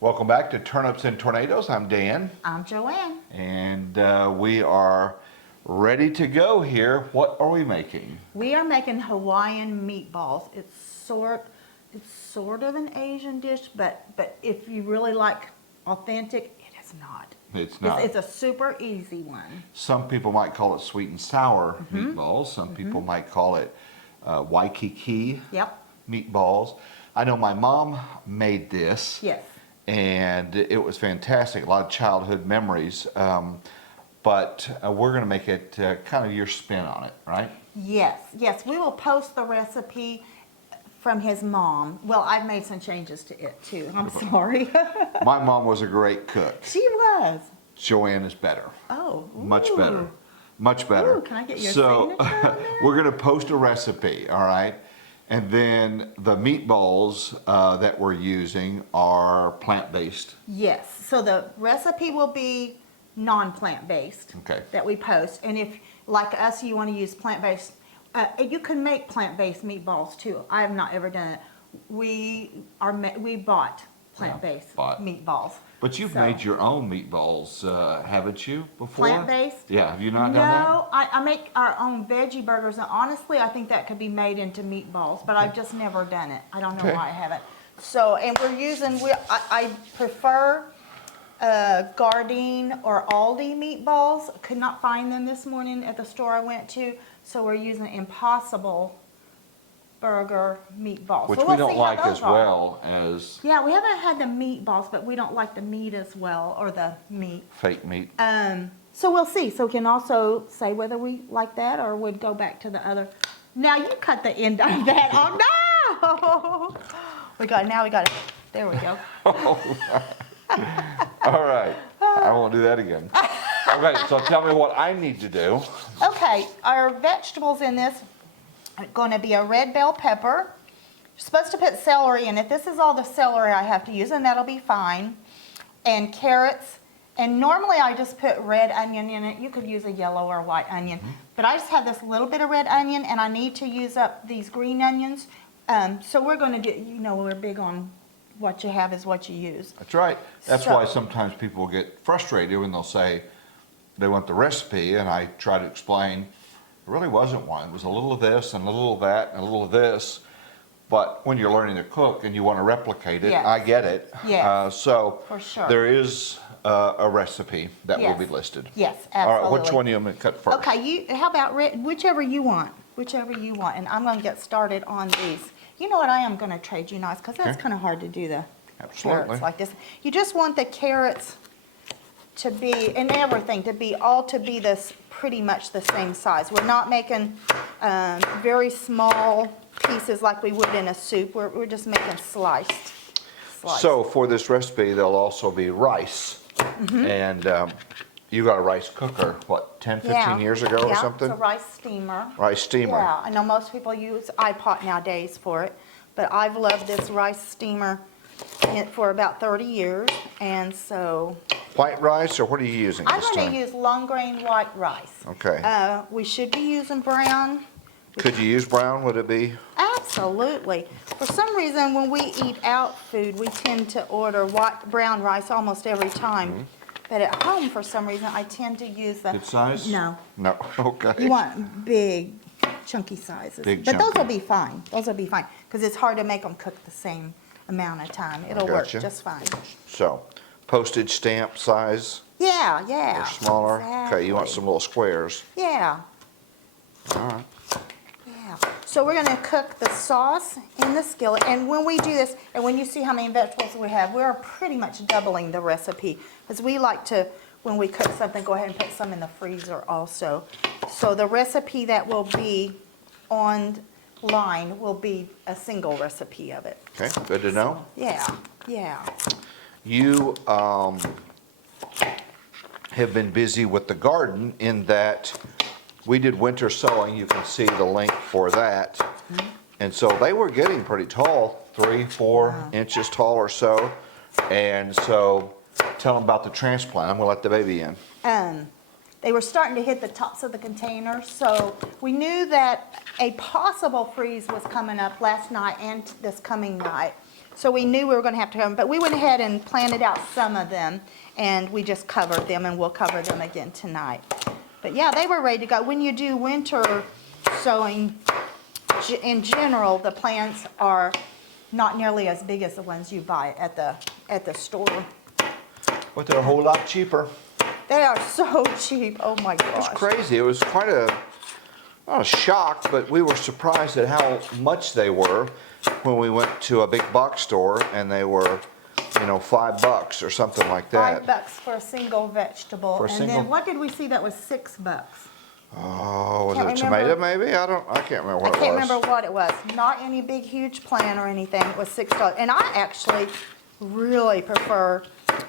Welcome back to Turnips and Tornadoes. I'm Dan. I'm Joanne. And we are ready to go here. What are we making? We are making Hawaiian meatballs. It's sort of an Asian dish, but if you really like authentic, it is not. It's not. It's a super easy one. Some people might call it sweet and sour meatballs. Some people might call it Waikiki meatballs. I know my mom made this. Yes. And it was fantastic. A lot of childhood memories. But we're going to make it kind of your spin on it, right? Yes. We will post the recipe from his mom. Well, I've made some changes to it too. I'm sorry. My mom was a great cook. She was. Joanne is better. Oh. Ooh. Much better. Much better. Ooh, can I get your signature on there? We're going to post a recipe, all right? And then the meatballs that we're using are plant-based. Yes. So the recipe will be non-plant-based. Okay. That we post. And if, like us, you want to use plant-based, you can make plant-based meatballs too. I have not ever done it. We bought plant-based meatballs. But you've made your own meatballs, haven't you, before? Plant-based? Yeah, have you not done that? No, I make our own veggie burgers, and honestly, I think that could be made into meatballs, but I've just never done it. I don't know why I haven't. So, and we're using, I prefer Gardein or Aldi meatballs. I could not find them this morning at the store I went to, so we're using Impossible burger meatballs. Which so we don't like as are. well as Yeah, we haven't had the meatballs, but we don't like the meat as well, or the meat. fake meat. So we'll see. So we can also say whether we like that or would go back to the other. Now you cut the end of that. Oh no! Now we got it. There we go. All right. I won't do that again. Okay, so tell me what I need to do. Okay, our vegetables in this are going to be a red bell pepper. You're supposed to put celery in it. This is all the celery I have to use, and that'll be fine. And carrots. And normally I just put red onion in it. You could use a yellow or white onion. But I just have this little bit of red onion, and I need to use up these green onions. So we're going to do, we're big on what you have is what you use. That's right. That's why sometimes people get frustrated when they'll say they want the recipe, and I try to explain it really wasn't one. It was a little of this and a little of that and a little of this. But when you're learning to cook and you want to replicate it, I get it. Yes. So for sure. there is a recipe that will be listed. Yes, absolutely. All right, which one do you want me to cut first? Okay, how about whichever you want. And I'm going to get started on these. You know what, I am going to trade you knives because that's kind of hard to do the carrots like this. You just want the carrots to be, and everything to be this pretty much the same size. We're not making very small pieces like we would in a soup. We're just making sliced. So for this recipe, there'll also be rice. And you got a rice cooker, what, 10, 15 years ago or something? Yeah, it's a rice steamer. Rice steamer. Yeah, I know most people use iPot nowadays for it, but I've loved this rice steamer for about 30 years, and so... White rice, or what are you using this time? I'm going to use long grain white rice. Okay. We should be using brown. Could you use brown? Would it be? Absolutely. For some reason, when we eat out food, we tend to order brown rice almost every time. But at home, for some reason, I tend to use the... Good size? No. No, okay. You want big, chunky sizes. But those will be fine. Because it's hard to make them cook the same amount of time. It'll work just fine. So, postage stamp size? Yeah. Or smaller? Exactly. Okay, you want some little squares? Yeah. All right. So we're going to cook the sauce in the skillet, and when we do this, and when you see how many vegetables we have, we're pretty much doubling the recipe, because we like to, when we cook something, go ahead and put some in the freezer also. So the recipe that will be online will be a single recipe of it. Okay, good to know. Yeah. You have been busy with the garden in that we did winter sowing. You can see the link for that. And so they were getting pretty tall, 3-4 inches tall or so. And so tell them about the transplant. I'm going to let the baby in. They were starting to hit the tops of the containers, so we knew that a possible freeze was coming up last night and this coming night. So we knew we were gonna have to have them, but we went ahead and planted out some of them, and we just covered them, and we'll cover them again tonight. But yeah, they were ready to go. When you do winter sowing, in general, the plants are not nearly as big as the ones you buy at the store. But they're a whole lot cheaper. They are so cheap, oh my gosh. It was crazy. It was quite not a shock, but we were surprised at how much they were when we went to a big box store and they were, $5 or something like that. $5 for a single vegetable. For a and single- then what did we see that was $6? Oh, was Can't it a tomato remember. maybe? I can't remember what I it can't was. remember what it was. Not any big, huge plant or anything. It was $6. And I actually really prefer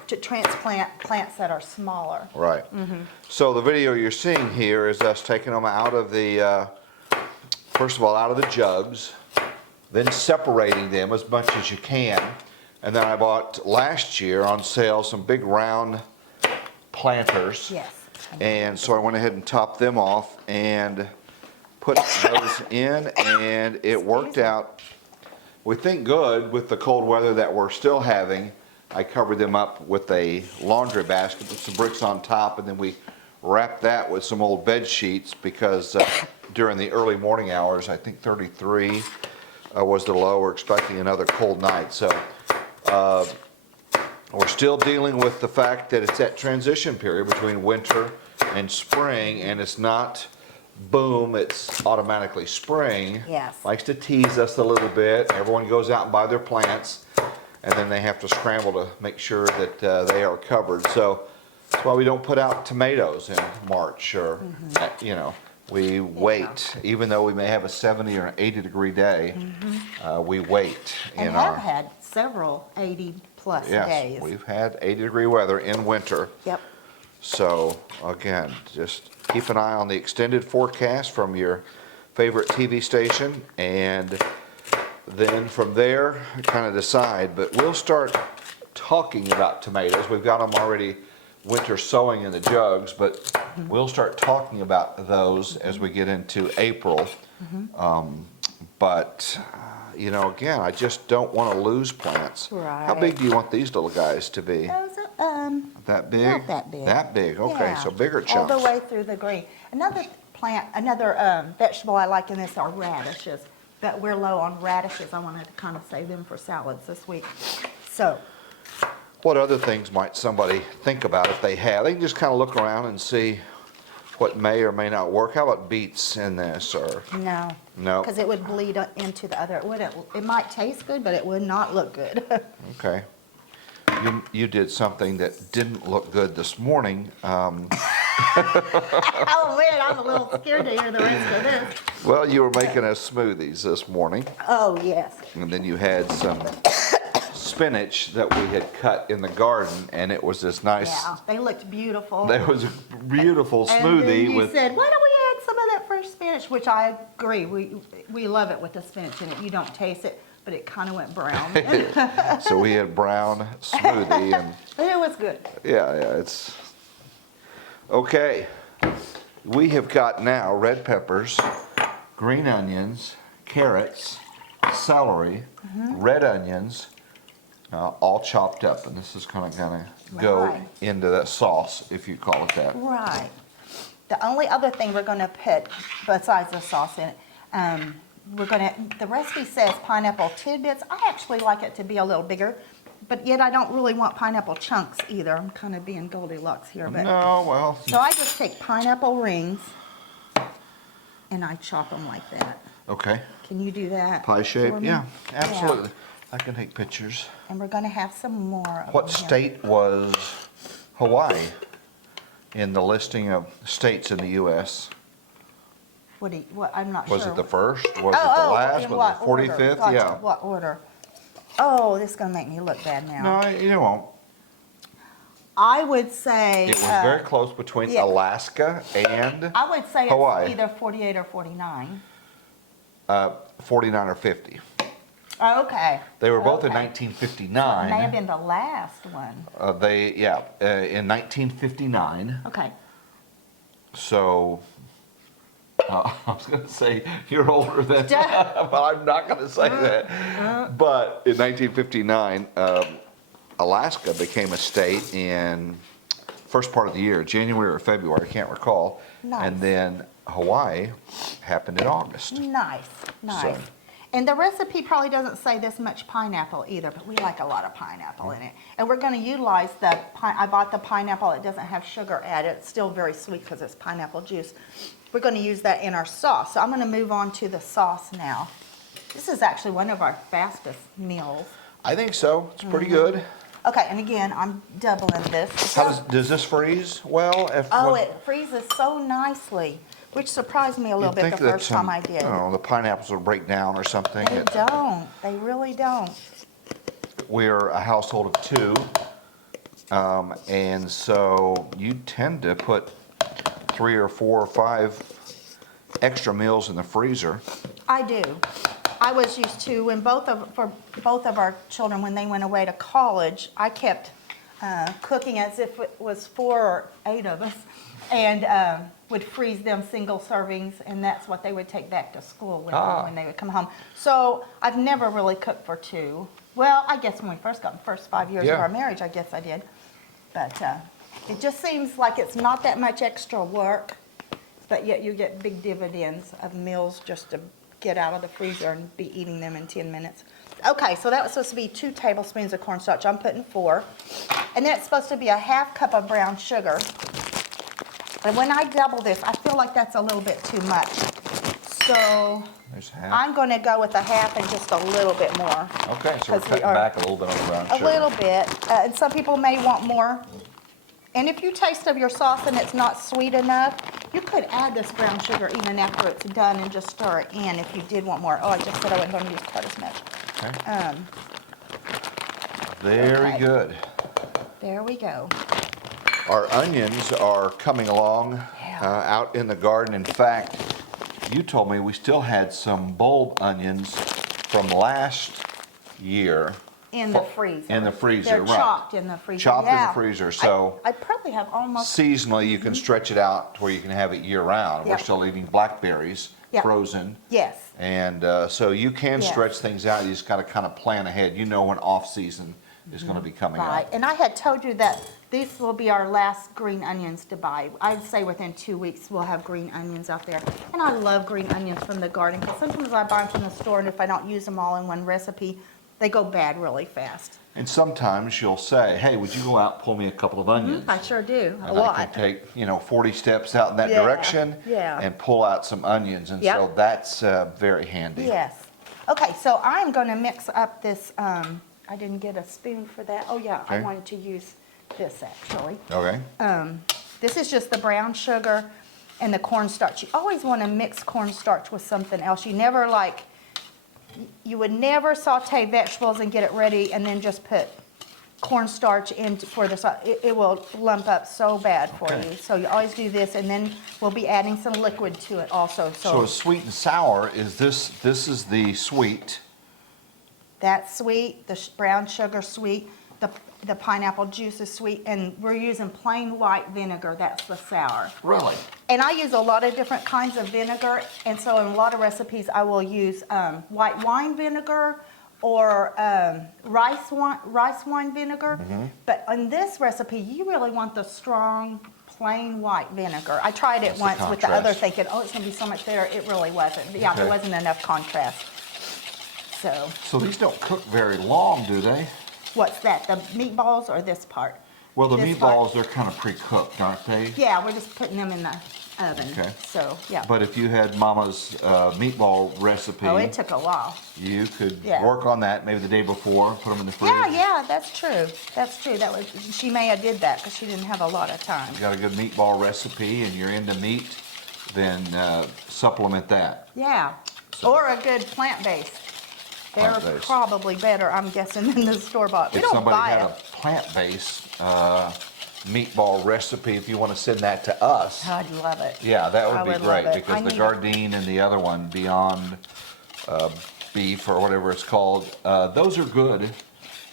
to transplant plants that are smaller. Right. So the video you're seeing here is us taking them out of the, first of all, out of the jugs, then separating them as much as you can. And then I bought last year on sale some big round planters. Yes. And so I went ahead and topped them off and put those in, and it worked out, we think, good with the cold weather that we're still having. I covered them up with a laundry basket, put some bricks on top, and then we wrapped that with some old bed sheets because during the early morning hours, I think 33 was the low. We're expecting another cold night. So we're still dealing with the fact that it's that transition period between winter and spring, and it's not boom, it's automatically spring. Yes. Likes to tease us a little bit. Everyone goes out and buy their plants, and then they have to scramble to make sure that they are covered. So that's why we don't put out tomatoes in March, or we wait. Even though we may have a 70 or an 80 degree day, we wait. And have had several 80-plus days. Yes, we've had 80-degree weather in winter. Yep. So again, just keep an eye on the extended forecast from your favorite TV station, and then from there, kind of decide. But we'll start talking about tomatoes. We've got them already winter sowing in the jugs, but we'll start talking about those as we get into April. Again, I just don't want to lose plants. Right. How big do you want these little guys to be? Those are, That big? not that big. That big, okay, Yeah. so bigger chunks. All the way through the green. Another vegetable I like in this are radishes, but we're low on radishes. I wanted to kind of save them for salads this week. So, What other things might somebody think about if they have? They can just kind of look around and see what may or may not work. How about beets in this, or? no. No. Because it would bleed into the other. It might taste good, but it would not look good. Okay. You did something that didn't look good this morning. I'll admit, I'm a little scared to hear the rest of this. Well, you were making us smoothies this morning, Oh, yes. and then you had some spinach that we had cut in the garden, and it was this nice, Yeah, they looked beautiful. that was a beautiful And then smoothie you with, said, why don't we add some of that fresh spinach, which I agree. We love it with the spinach in it. You don't taste it, but it kind of went brown. so we had brown smoothie, and But it was good. yeah, it's, okay. We have got now red peppers, green onions, carrots, celery, red onions, all chopped up, and this is kind of gonna go Right. into that sauce, if you call it that. Right. The only other thing we're going to put, besides the sauce in it, the recipe says pineapple tidbits. I actually like it to be a little bigger, but yet I don't really want pineapple chunks either. I'm kind of being Goldilocks here, but. No, well, So I just take pineapple rings and I chop them like that. okay. Can you do that? Pie shape, for me? yeah, absolutely. I can take pictures. And we're going to have some more of What them here. state was Hawaii in the listing of states in the U.S.? I'm not sure. Was it the first? Was it the last? in Was what it the order? 45th? Gotcha. Yeah. What order? Oh, this is going to make me look bad now. No, you won't. I would say. It was very close between yeah. Alaska and I would say Hawaii. it's either 48 or 49. 49 or 50. Oh, okay. They were both in Okay. 1959. It may have been the last one. In 1959. Okay. So I was going to say you're older than, but I'm not going to say that. But in 1959, Alaska became a state in first part of the year, January or February, I can't recall. Nice. And then Hawaii happened in August. Nice, nice. So- And the recipe probably doesn't say this much pineapple either, but we like a lot of pineapple in it. And we're going to utilize I bought the pineapple. It doesn't have sugar added. It's still very sweet because it's pineapple juice. We're going to use that in our sauce. So I'm going to move on to the sauce now. This is actually one of our fastest meals. I think so. It's pretty good. Okay, and again, I'm doubling this. How does this freeze well? It freezes so nicely, which surprised me a little bit the first time I did. The pineapples will break down or something. They don't. They really don't. We're a household of 2, and so you tend to put 3 or 4 or 5 extra meals in the freezer. I do. I was used to, for both of our children, when they went away to college, I kept cooking as if it was 4 or 8 of us, and would freeze them single servings, and that's what they would take back to school when they would come home. So I've never really cooked for 2. Well, I guess when we first got the first 5 years of our marriage, I guess I did. But it just seems like it's not that much extra work, but yet you get big dividends of meals just to get out of the freezer and be eating them in 10 minutes. Okay, so that was supposed to be 2 tablespoons of cornstarch. I'm putting 4. And then it's supposed to be a ½ cup of brown sugar. And when I double this, I feel like that's a little bit too much. So I'm going to go with a half and just a little bit more. Okay, so we're cutting back a little bit on the brown sugar. A little bit. And some people may want more. And if you taste of your sauce and it's not sweet enough, you could add this brown sugar even after it's done and just stir it in if you did want more. Oh, I just said I wasn't going to use quite as much. Okay. Very good. There we go. Our onions are coming along out in the garden. In fact, you told me we still had some bulb onions from last year. In the freezer. In the freezer, They're right. chopped in the freezer. Chopped in the freezer, so I probably have almost. seasonally you can stretch it out to where you can have it year round. We're Yep. still eating blackberries, Yep. frozen. Yes. And so you can Yes. stretch things out. You just got to kind of plan ahead. You know when off season is going to be coming Right. up. And I had told you that these will be our last green onions to buy. I'd say within 2 weeks we'll have green onions out there. And I love green onions from the garden because sometimes I buy them from the store and if I don't use them all in one recipe, they go bad really fast. And sometimes you'll say, hey, would you go out and pull me a couple of onions? I sure do, a And I lot. can take, 40 steps out in that Yeah, direction yeah. and pull out some onions. And Yep. so that's very handy. Yes. Okay, so I'm going to mix up this, I didn't get a spoon for that. Oh yeah, I Okay. wanted to use this actually. Okay. This is just the brown sugar and the cornstarch. You always want to mix cornstarch with something else. You would never saute vegetables and get it ready and then just put cornstarch in for the sauce. It will lump up so bad for Okay. you. So you always do this, and then we'll be adding some liquid to it also. So sweet and sour, this is the sweet. That's sweet, the brown sugar sweet, the pineapple juice is sweet, and we're using plain white vinegar, that's the sour. Really? And I use a lot of different kinds of vinegar, and so in a lot of recipes I will use white wine vinegar or rice wine vinegar. But in this recipe, you really want the strong, plain white vinegar. I tried it That's the once with the other contrast. thinking, oh, it's going to be so much better. It really wasn't. Yeah, there Okay. wasn't enough contrast. So, So these don't cook very long, do they? what's that, the meatballs or this part? Well, the This part? meatballs, they're kind of pre-cooked, aren't they? Yeah, we're just putting them in the oven. Okay. So, yeah. But if you had Mama's meatball recipe, Oh, it took a while. you could Yeah. work on that maybe the day before, put them in the fridge. Yeah, that's true. That's true. She may have did that because she didn't have a lot of time. You got a good meatball recipe and you're into meat, then supplement that. Yeah, or a good plant-based. They're Plant-based. probably better, I'm guessing, than the store-bought. We If don't somebody buy had it. a plant-based meatball recipe, if you want to send that to us, I'd love it. yeah, that I would be would love great, it. because I the need it. Gardein and the other one, Beyond Beef or whatever it's called, those are good.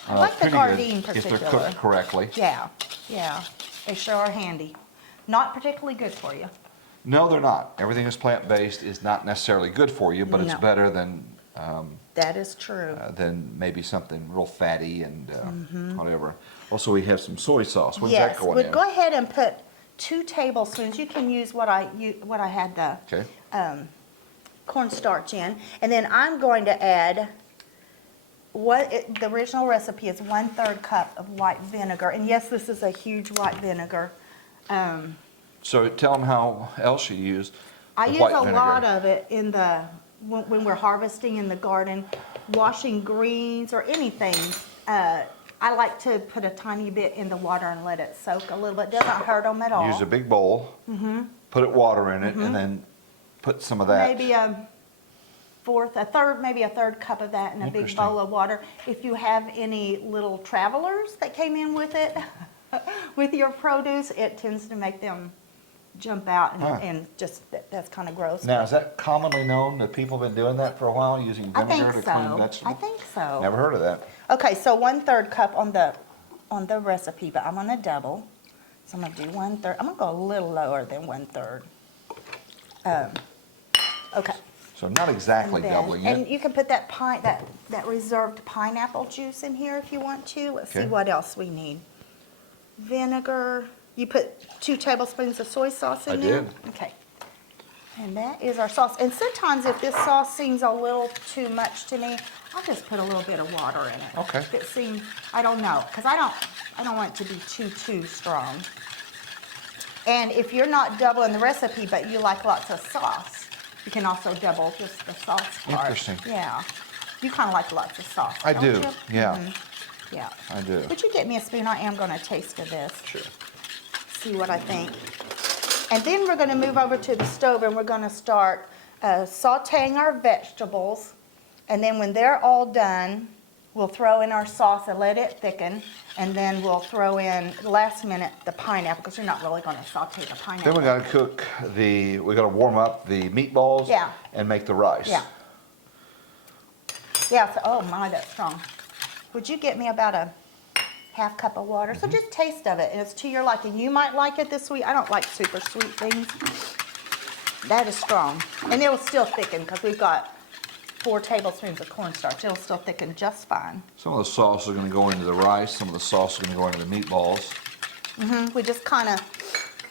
I like the pretty Gardein good if they're particular. cooked correctly. Yeah, they sure are handy. Not particularly good for you. No, they're not. Everything that's plant-based is not necessarily good for you, but it's No. better than That is true. maybe something real fatty and whatever. Also, we have some soy sauce. When's that Yes, going we'd in? go ahead and put 2 tablespoons. You can use what I had the Okay. cornstarch in. And then I'm going to add the original recipe is 1/3 cup of white vinegar. And yes, this is a huge white vinegar. So tell them how else you use I the use white a vinegar. lot of it when we're harvesting in the garden, washing greens or anything. I like to put a tiny bit in the water and let it soak a little bit. Doesn't hurt them at all. Use a big bowl, put water in it, and then put some of that. Maybe maybe a third cup of that in a big Interesting. bowl of water. If you have any little travelers that came in with it, with your produce, it tends to make them jump out and just, that's kind of gross. Now, is that commonly known that people have been doing that for a while, using I vinegar think to clean so. vegetables? I think so. Never heard of that. Okay, so 1/3 cup on the recipe, but I'm gonna double. So I'm gonna do 1/3. I'm gonna go a little lower than 1/3. Okay. So not exactly doubling it. And you can put that that reserved pineapple juice in here if you want to. Let's see Okay. what else we need. Vinegar. You put 2 tablespoons of soy sauce in I there? did. Okay. And that is our sauce. And sometimes if this sauce seems a little too much to me, I'll just put a little bit of water in it. Okay. If it seems, I don't know, because I don't want it to be too strong. And if you're not doubling the recipe, but you like lots of sauce, you can also double just the sauce part. Interesting. Yeah. You kind of like lots of sauce, I don't do, you? yeah. Yeah. I do. Would you get me a spoon? I am going to taste of this. Sure. See what I think. And then we're going to move over to the stove and we're going to start sauteing our vegetables. And then when they're all done, we'll throw in our sauce and let it thicken. And then we'll throw in, last minute, the pineapple, because you're not really going to saute the pineapple. Then we gotta cook we gotta warm up the meatballs. Yeah. And make the rice. Yeah. Yeah, so, oh my, that's strong. Would you get me about a half cup of water? So just taste of it, and it's to your liking. You might like it this sweet. I don't like super sweet things. That is strong. And it'll still thicken because we've got 4 tablespoons of cornstarch. It'll still thicken just fine. Some of the sauce is gonna go into the rice, some of the sauce is gonna go into the meatballs. We just kind of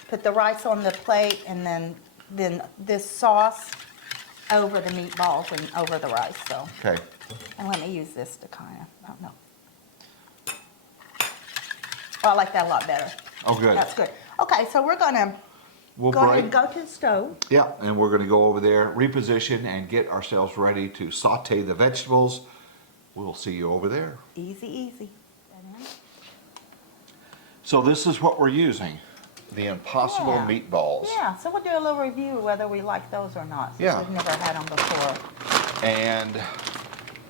put the rice on the plate and then this sauce over the meatballs and over the rice. So, Okay. and let me use this to kind of, I don't know. Oh, I like that a lot better. Oh, good. That's good. Okay, so we're gonna We'll go ahead break. and go to the stove. Yeah, and we're gonna go over there, reposition, and get ourselves ready to saute the vegetables. We'll see you over there. Easy, easy. So this is what we're using, the Impossible Yeah. Meatballs. Yeah, so we'll do a little review whether we like those or not. Since Yeah. we've never had them before. And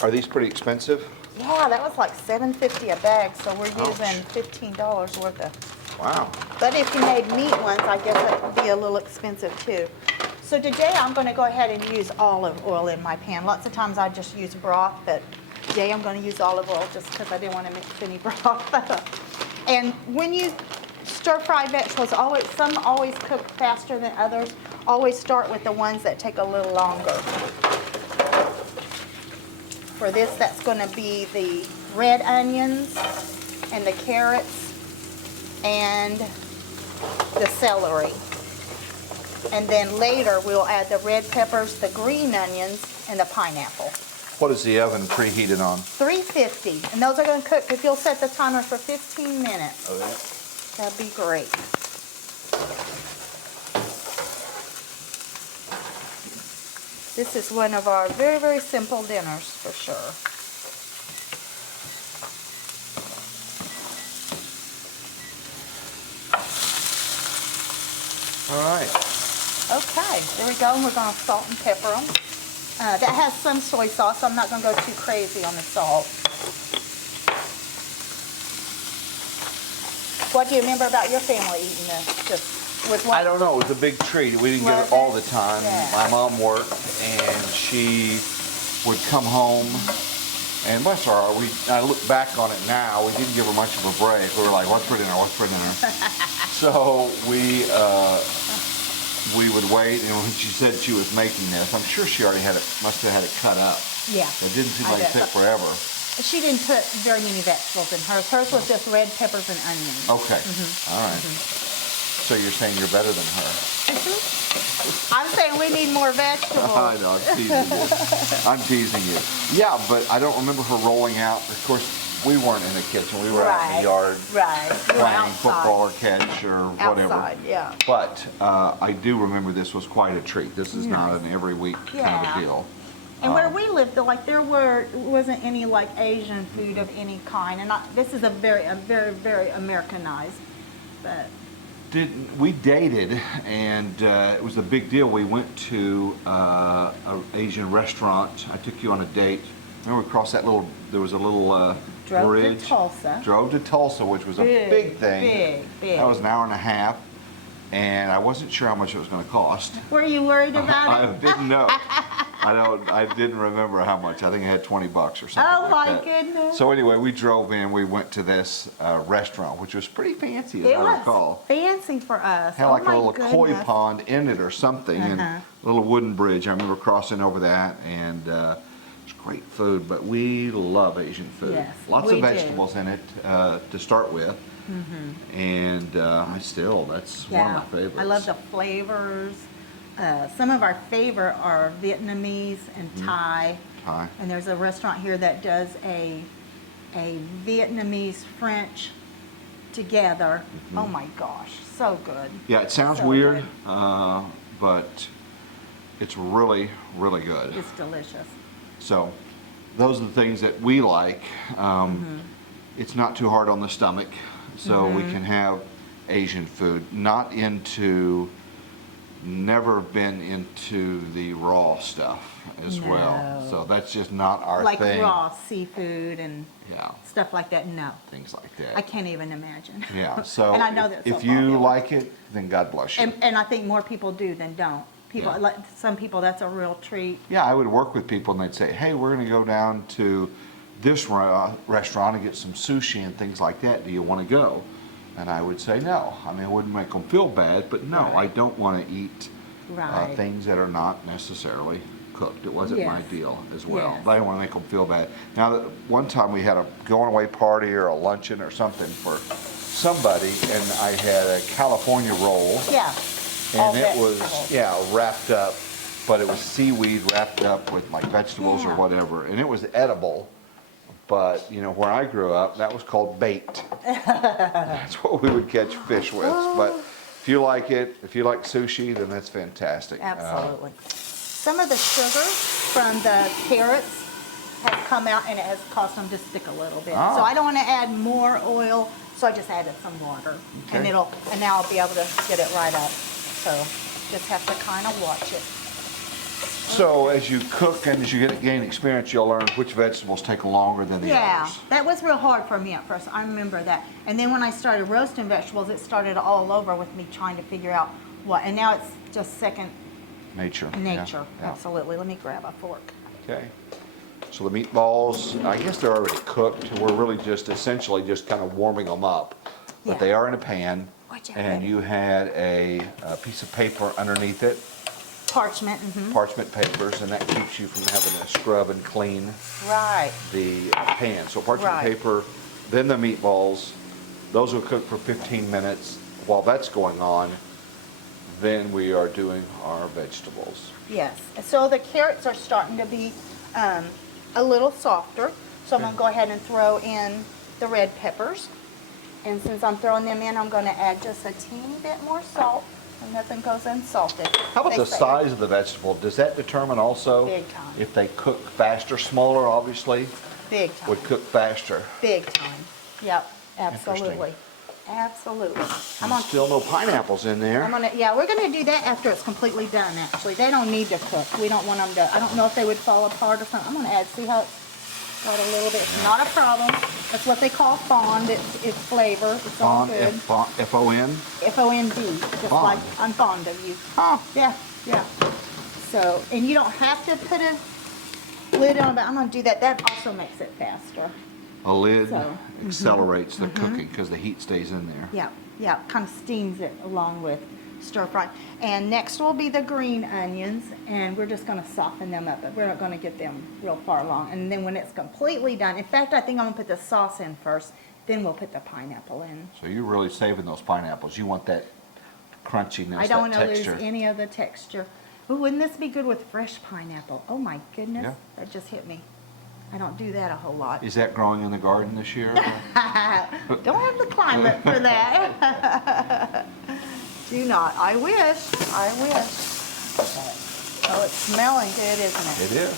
are these pretty expensive? Yeah, that was like $7.50 a bag, so we're Ouch. using $15 worth of. Wow. But if you made meat ones, I guess it would be a little expensive too. So today I'm going to go ahead and use olive oil in my pan. Lots of times I just use broth, but today I'm going to use olive oil just because I didn't want to mix any broth. And when you stir fry vegetables, some always cook faster than others. Always start with the ones that take a little longer. For this, that's going to be the red onions and the carrots and the celery. And then later we'll add the red peppers, the green onions, and the pineapple. What is the oven preheated on? 350, and those are going to cook, if you'll set the timer for 15 minutes, Okay. that'd be great. This is one of our very, very simple dinners for sure. All right. Okay, there we go, and we're going to salt and pepper them. That has some soy sauce, so I'm not going to go too crazy on the salt. What do you remember about your family eating this? Just with what? I don't know, it was a big treat. We didn't get Was it all it? the time. Yeah. My mom worked and she would come home and bless her heart, I look back on it now, we didn't give her much of a break. We were like, what's for dinner, what's for dinner? So we we would wait, and when she said she was making this, I'm sure she already had it, must have had it cut up. Yeah. It didn't seem I like it bet. took forever. She didn't put very many vegetables in hers. Hers was just red peppers and onions. Okay, all right. So you're saying you're better than her? I'm saying we need more vegetables. I know, I'm teasing you. I'm teasing you. Yeah, but I don't remember her rolling out. Of course, we weren't in the kitchen. We were out in the yard Right. We were playing outside. football or catch or whatever. Outside, yeah. But I do remember this was quite a treat. This is not an every week kind of Yeah. a deal. And where we lived, like wasn't any like Asian food of any kind. And this is a very, very Americanized. But We dated, and it was a big deal. We went to an Asian restaurant. I took you on a date. Remember, we crossed that there was a little Drove to bridge. Tulsa. Drove to Tulsa, which was a big thing. Big. That was an hour and a half, and I wasn't sure how much it was going to cost. Were you worried about I it? didn't know. I didn't remember how much. I think I had $20 or something Oh like my that. goodness. So anyway, we drove in. We went to this restaurant, which was pretty fancy, as It I was recall. fancy for us. Had Oh like a my little koi goodness. pond in it or something, and a little wooden bridge. I remember crossing over that, and it was great food. But we love Asian food. Yes, Lots we of do. vegetables in it to start with, and that's one of my favorites. I love the flavors. Some of our favorite are Vietnamese and Thai. Thai. And there's a restaurant here that does a Vietnamese French together. Oh my gosh, so good. Yeah, it sounds So weird, good. but it's really, really good. It's delicious. So those are the things that we like. It's not too hard on the stomach, so we can have Asian food. Never been into the raw stuff as well. No. So that's just not our Like thing. raw seafood and Yeah, stuff like that. No, things like I that. can't even imagine. Yeah, so And I know that's if so you popular. like it, then God bless you. And I think more people do than don't. People, Yeah. like some people, that's a real treat. Yeah, I would work with people and they'd say, hey, we're going to go down to this restaurant and get some sushi and things like that. Do you want to go? And I would say no. I mean, it wouldn't make them feel bad, but no, Right. I don't want to eat Right. things that are not necessarily cooked. It wasn't my Yes. deal as well. Yes. But I didn't want to make them feel bad. Now, one time we had a going away party or a luncheon or something for somebody, and I had a California roll. Yeah. all And it was, vegetables. wrapped up, but it was seaweed wrapped up with like vegetables or Yeah. whatever. And it was edible, but where I grew up, that was called bait. That's what we would catch fish with. But if you like it, if you like sushi, then that's fantastic. Absolutely. Some of the sugar from the carrots has come out and it has caused them to stick a little bit. Ah. So I don't want to add more oil, so I just added some water. Okay. And now I'll be able to get it right up. So just have to kind of watch it. So as you cook and as you gain experience, you'll learn which vegetables take longer than the Yeah, others. that was real hard for me at first. I remember that. And then when I started roasting vegetables, it started all over with me trying to figure out what. And now it's just second Nature. nature. Yeah. Absolutely. Let me grab a fork. Okay. So the meatballs, I guess they're already cooked. We're really just essentially just kind of warming them up. But Yeah. they are in a pan. Watch out, And baby. you had a piece of paper underneath it, Parchment. parchment papers, and that keeps you from having to scrub and clean Right. the pan. So parchment Right. paper, then the meatballs. Those will cook for 15 minutes. While that's going on, then we are doing our vegetables. Yes. So the carrots are starting to be a little softer. So I'm going to go ahead and throw in the red peppers. And since I'm throwing them in, I'm going to add just a teeny bit more salt. And nothing goes in salted. How about They the say. size of the vegetable? Does that determine also Big time. if they cook faster? Smaller, obviously, Big time. would cook faster. Big time. Yep. Absolutely. Absolutely. I'm on. Still no pineapples in there. Yeah, we're gonna do that after it's completely done. Actually, they don't need to cook. We don't want them to. I don't know if they would fall apart or something. I'm gonna add. See how it's got a little bit. It's not a problem. That's what they call fond. It's flavor. It's all Fond, good. F-O-N? F-O-N-D. Just Fond. like I'm fond of you. Huh. Yeah, yeah. So, and you don't have to put a lid on, but I'm gonna do that. That also makes it faster. A lid So, accelerates the cooking because the heat stays in there. Yeah, yeah. Kind of steams it along with stir fry. And next will be the green onions, and we're just gonna soften them up, but we're not gonna get them real far along. And then when it's completely done, in fact, I think I'm gonna put the sauce in first, then we'll put the pineapple in. So you're really saving those pineapples. You want that crunchiness, I don't that wanna lose texture. any of the texture. Ooh, wouldn't this be good with fresh pineapple? Oh my goodness, Yeah. that just hit me. I don't do that a whole lot. Is that growing in the garden this year? Don't have the climate for that. Do not. I wish. I wish. Oh, it's smelling good, isn't it? It is.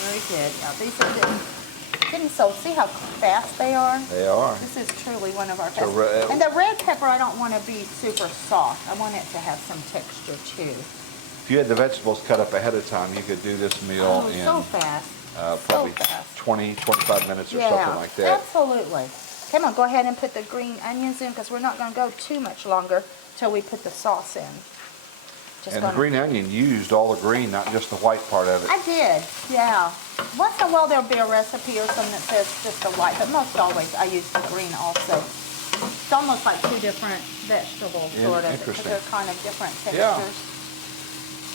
Very good. Now, these are getting sold. See how fast they are? They are. This is truly one of our So best. And the red pepper, I don't want to be super soft. I want it to have some texture, too. If you had the vegetables cut up ahead of time, you could do this meal Oh, in so fast. probably so fast. 20, 25 minutes or something like that. Absolutely. Come on, go ahead and put the green onions in because we're not going to go too much longer till we put the sauce in. Just And the green onion used all the green, not just the white part of it. I did, yeah. Once in a while there'll be a recipe or something that says just the white, but most always I use the green also. It's almost like two different vegetables, sort of, because Interesting. they're kind of different Yeah. textures.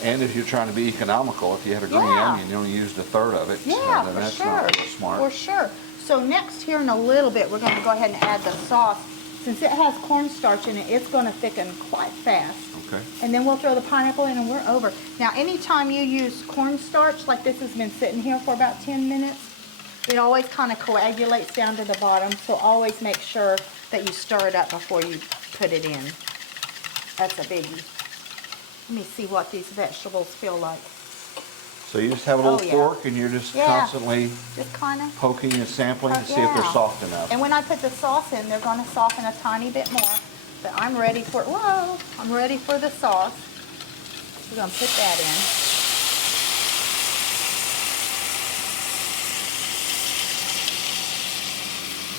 And if you're trying to be economical, if you had a green Yeah. onion, you only used a third of it. Yeah, then for that's sure. not real smart. For sure. So next here in a little bit, we're going to go ahead and add the sauce. Since it has cornstarch in it, it's going to thicken quite fast. Okay. And then we'll throw the pineapple in and we're over. Now, anytime you use cornstarch, like this has been sitting here for about 10 minutes, it always kind of coagulates down to the bottom. So always make sure that you stir it up before you put it in. That's a biggie. Let me see what these vegetables feel like. So you just have a little Oh, yeah. fork and you're just Yeah. constantly Just kind of. poking and sampling to see if they're Yeah. soft enough. And when I put the sauce in, they're going to soften a tiny bit more. But I'm ready for, whoa, I'm ready for the sauce. We're going to put that in.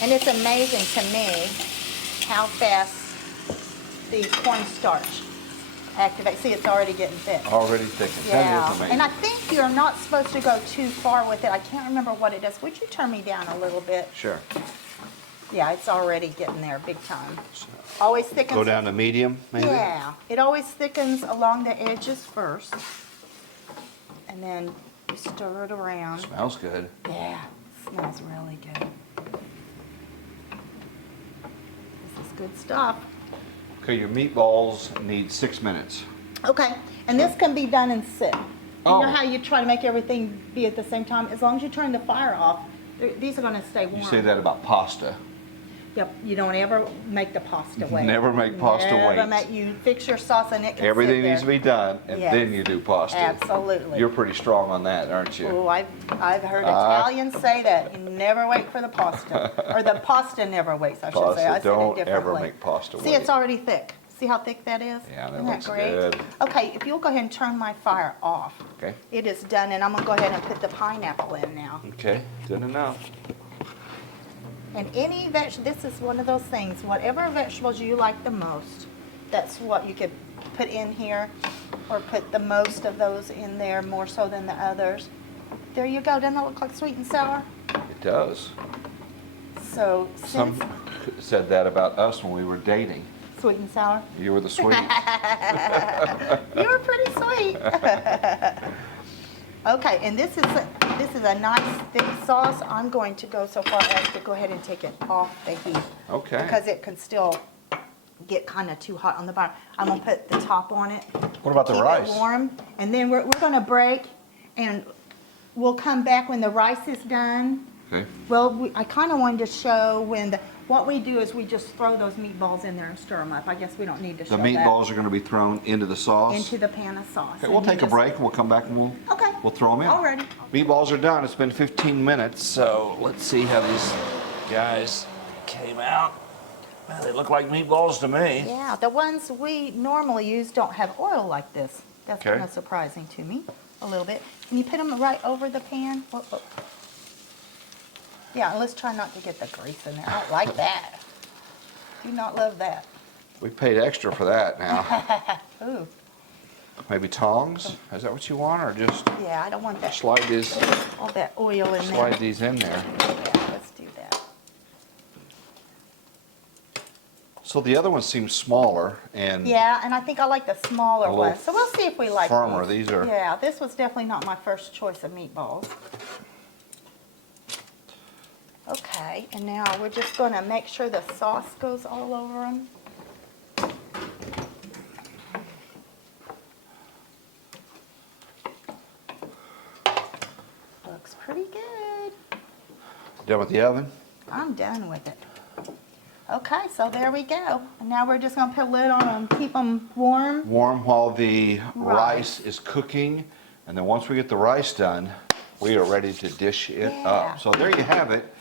And it's amazing to me how fast the cornstarch activates. See, it's already getting thick. Already thickened. That is Yeah, amazing. and I think you're not supposed to go too far with it. I can't remember what it does. Would you turn me down a little bit? Sure. Yeah, it's already getting there big time. Always thickens. Go down to medium, maybe? Yeah, it always thickens along the edges first. And then you stir it around. Smells good. Yeah, it smells really good. This is good stuff. Okay, your meatballs need 6 minutes. Okay, and this can be done in sit. You Oh. know how you try to make everything be at the same time? As long as you turn the fire off, these are going to stay warm. You say that about pasta. Yep, you don't ever make the pasta wait. Never make pasta Never wait. make, you fix your sauce and it can Everything sit needs to there. be done, and Yes. then you do pasta. Absolutely. You're pretty strong on that, aren't you? Oh, I've heard Italians say that. You never wait for the pasta. Or the pasta never waits, I should Pasta, say. I said don't it differently. ever make pasta See, wait. it's already thick. See how thick that is? Yeah, that Isn't looks great? good. Okay, if you'll go ahead and turn my fire off. Okay. It is done, and I'm going to go ahead and put the pineapple in now. Okay, good enough. And any this is one of those things, whatever vegetables you like the most, that's what you could put in here, or put the most of those in there, more so than the others. There you go. Doesn't that look like sweet and sour? It does. So, Some since said that about us when we were dating. sweet and sour, You were the sweet. you were pretty sweet. Okay, and this is a nice thick sauce. I'm going to go so far as to go ahead and take it off the heat. Okay. Because it can still get kind of too hot on the bottom. I'm gonna put the top on it. What about the keep rice? it warm, and then we're gonna break, and we'll come back when the rice is done. Okay. Well, I kind of wanted to show what we do is we just throw those meatballs in there and stir them up. I guess we don't need to show The that. meatballs are going to be thrown into the sauce. Into the pan of sauce. Okay, we'll take a break and we'll come back and Okay. we'll throw them in. Alrighty. Meatballs are done. It's been 15 minutes, so let's see how these guys came out. Well, they look like meatballs to me. Yeah, the ones we normally use don't have oil like this. That's Okay. kind of surprising to me, a little bit. Can you put them right over the pan? Oh. Yeah, let's try not to get the grease in there. I don't like that. Do not love that. We paid extra for that now. Ooh, Maybe tongs? Is that what you want, or just yeah, I don't want that, slide these all that oil in there. slide these in there? Yeah, let's do that. So the other one seems smaller and Yeah, and I think I like the smaller A little one. So we'll see if we like firmer. These are- Yeah, this was definitely not my first choice of meatballs. Okay, and now we're just gonna make sure the sauce goes all over them. Looks pretty good. done with the oven. I'm done with it. Okay, so there we go. And now we're just gonna put a lid on them, keep them warm. Warm while the Rice. rice is cooking. And then once we get the rice done, we are ready to dish it Yeah. up. So there you have it.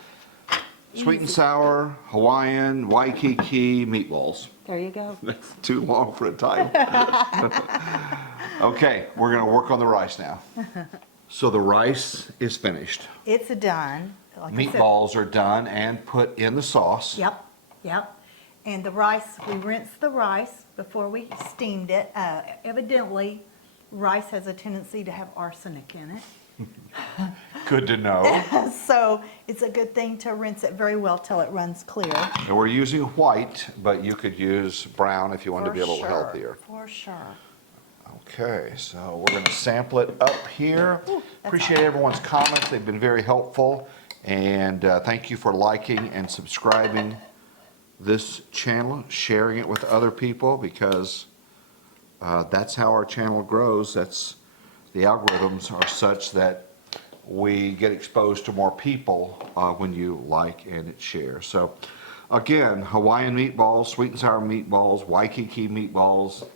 Sweet and Easy. sour Hawaiian Waikiki meatballs. There you go. That's too long for a title. Okay, we're gonna work on the rice now. So the rice is finished. It's done. Like I said- Meatballs are done and put in the sauce. Yep, yep. And the rice, we rinsed the rice before we steamed it. Evidently, rice has a tendency to have arsenic in it. Good to know. So it's a good thing to rinse it very well till it runs clear. And we're using white, but you could use brown if you wanted to be a little For sure, healthier. For sure. Okay, so we're gonna sample it up here. Ooh, that's Appreciate everyone's comments, they've been very helpful. And thank you for liking and subscribing this channel, sharing it with other people, because that's how our channel grows. That's, the algorithms are such that we get exposed to more people when you like and share. So again, Hawaiian meatballs, sweet and sour meatballs, Waikiki meatballs,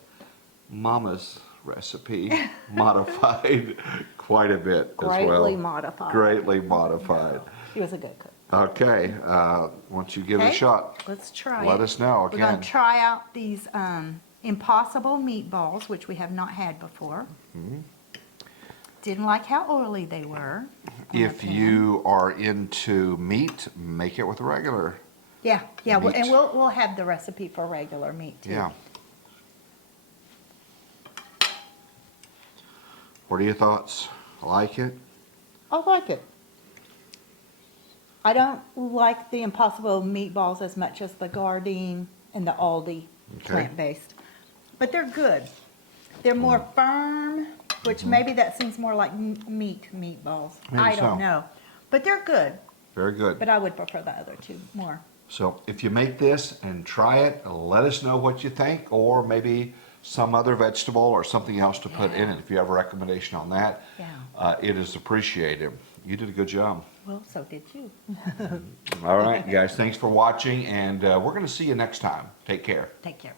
Mama's recipe, modified quite a bit as well. Greatly modified. Greatly modified. He was a good cook. Okay, once you give it a Okay, shot, let's try let it. us know We're gonna again. try out these impossible meatballs, which we have not had before. Mm-hmm. Didn't like how oily they were. in the If pan. you are into meat, make it with regular. Yeah, and meat. we'll have the recipe for regular meat too. Yeah. What are your thoughts? Like it? I like it. I don't like the Impossible meatballs as much as the Gardein and the Aldi Okay. plant-based. But they're good. They're more firm, which maybe that seems more like meat meatballs. Maybe I so. don't know. But they're good. Very good. But I would prefer the other two more. So if you make this and try it, let us know what you think, or maybe some other vegetable or something else to put in it. If you have a recommendation on that, Yeah. it is appreciated. You did a good job. Well, so did you. All right, guys, thanks for watching, and we're going to see you next time. Take care. Take care.